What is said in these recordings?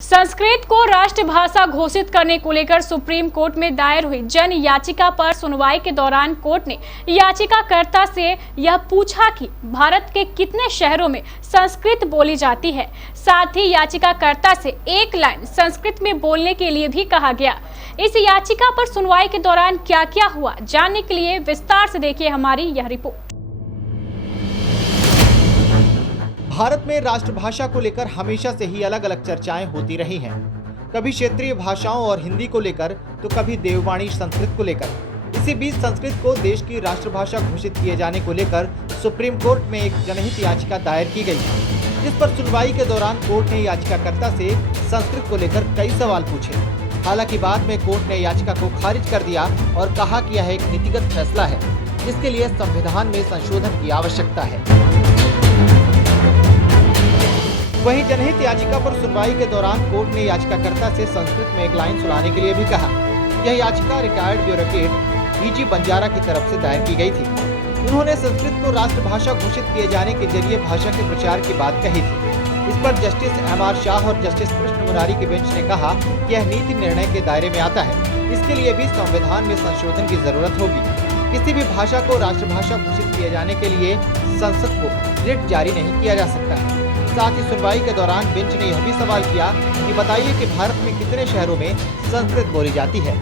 संस्कृत को राष्ट्रभाषा घोषित करने को लेकर सुप्रीम कोर्ट में दायर हुई जन याचिका पर सुनवाई के दौरान कोर्ट ने याचिकाकर्ता से यह पूछा कि भारत के कितने शहरों में संस्कृत बोली जाती है। साथ ही याचिकाकर्ता से एक लाइन संस्कृत में बोलने के लिए भी कहा गया। इस याचिका पर सुनवाई के दौरान क्या क्या हुआ, जानने के लिए विस्तार से देखिए हमारी यह रिपोर्ट। भारत में राष्ट्रभाषा को लेकर हमेशा से ही अलग अलग चर्चाएं होती रही हैं। कभी क्षेत्रीय भाषाओं और हिंदी को लेकर, तो कभी देववाणी संस्कृत को लेकर। इसी बीच संस्कृत को देश की राष्ट्रभाषा घोषित किए जाने को लेकर सुप्रीम कोर्ट में एक जनहित याचिका दायर की गई, जिस पर सुनवाई के दौरान कोर्ट ने याचिकाकर्ता से संस्कृत को लेकर कई सवाल पूछे। हालांकि बाद में कोर्ट ने याचिका को खारिज कर दिया और कहा कि यह एक नीतिगत फैसला है, जिसके लिए संविधान में संशोधन की आवश्यकता है। वहीं जनहित याचिका पर सुनवाई के दौरान कोर्ट ने याचिकाकर्ता से संस्कृत में एक लाइन सुनाने के लिए भी कहा। यह याचिका रिटायर्ड ब्यूरोक्रेट डीजी बंजारा की तरफ से दायर की गई थी। उन्होंने संस्कृत को राष्ट्रभाषा घोषित किए जाने के जरिए भाषा के प्रचार की बात कही थी। इस पर जस्टिस एम.आर. शाह और जस्टिस कृष्ण मुरारी की बेंच ने कहा कि यह नीति निर्णय के दायरे में आता है। इसके लिए भी संविधान में संशोधन की जरूरत होगी। किसी भी भाषा को राष्ट्रभाषा घोषित किए जाने के लिए संसद को रिट जारी नहीं किया जा सकता है। साथ ही सुनवाई के दौरान बेंच ने यह भी सवाल किया कि बताइए कि भारत में कितने शहरों में संस्कृत बोली जाती है।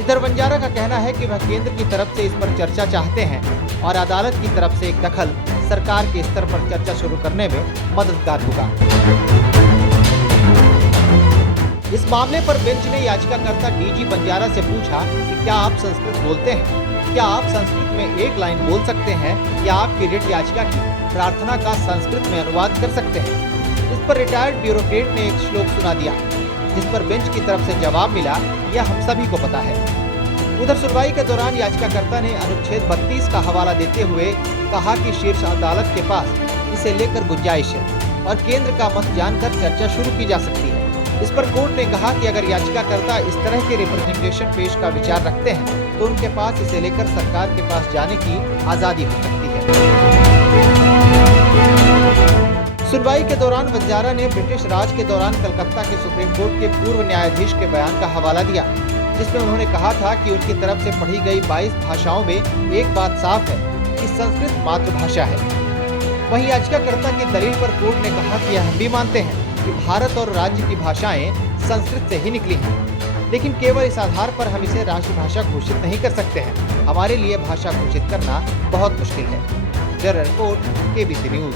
इधर बंजारा का कहना है कि वह केंद्र की तरफ से इस पर चर्चा चाहते हैं और अदालत की तरफ से एक दखल सरकार के स्तर पर चर्चा शुरू करने में मददगार होगा। इस मामले पर बेंच ने याचिकाकर्ता डीजी बंजारा से पूछा कि क्या आप संस्कृत बोलते हैं? क्या आप संस्कृत में एक लाइन बोल सकते हैं या आपकी रिट याचिका की प्रार्थना का संस्कृत में अनुवाद कर सकते हैं? इस पर रिटायर्ड ब्यूरोक्रेट ने एक श्लोक सुना दिया, जिस पर बेंच की तरफ से जवाब मिला, यह हम सभी को पता है। उधर सुनवाई के दौरान याचिकाकर्ता ने अनुच्छेद 32 का हवाला देते हुए कहा कि शीर्ष अदालत के पास इसे लेकर गुंजाइश है और केंद्र का मत जानकर चर्चा शुरू की जा सकती है। इस पर कोर्ट ने कहा कि अगर याचिकाकर्ता इस तरह के रिप्रेजेंटेशन पेश का विचार रखते हैं तो उनके पास इसे लेकर सरकार के पास जाने की आजादी हो सकती है। सुनवाई के दौरान बंजारा ने ब्रिटिश राज के दौरान कलकत्ता के सुप्रीम कोर्ट के पूर्व न्यायाधीश के बयान का हवाला दिया, जिसमें उन्होंने कहा था कि उनकी तरफ से पढ़ी गई 22 भाषाओं में एक बात साफ है कि संस्कृत मातृभाषा है। वहीं याचिकाकर्ता की दलील पर कोर्ट ने कहा कि हम भी मानते हैं कि भारत और राज्य की भाषाएं संस्कृत से ही निकली हैं, लेकिन केवल इस आधार पर हम इसे राष्ट्रभाषा घोषित नहीं कर सकते हैं। हमारे लिए भाषा घोषित करना बहुत मुश्किल है। Bureau report, KBC news.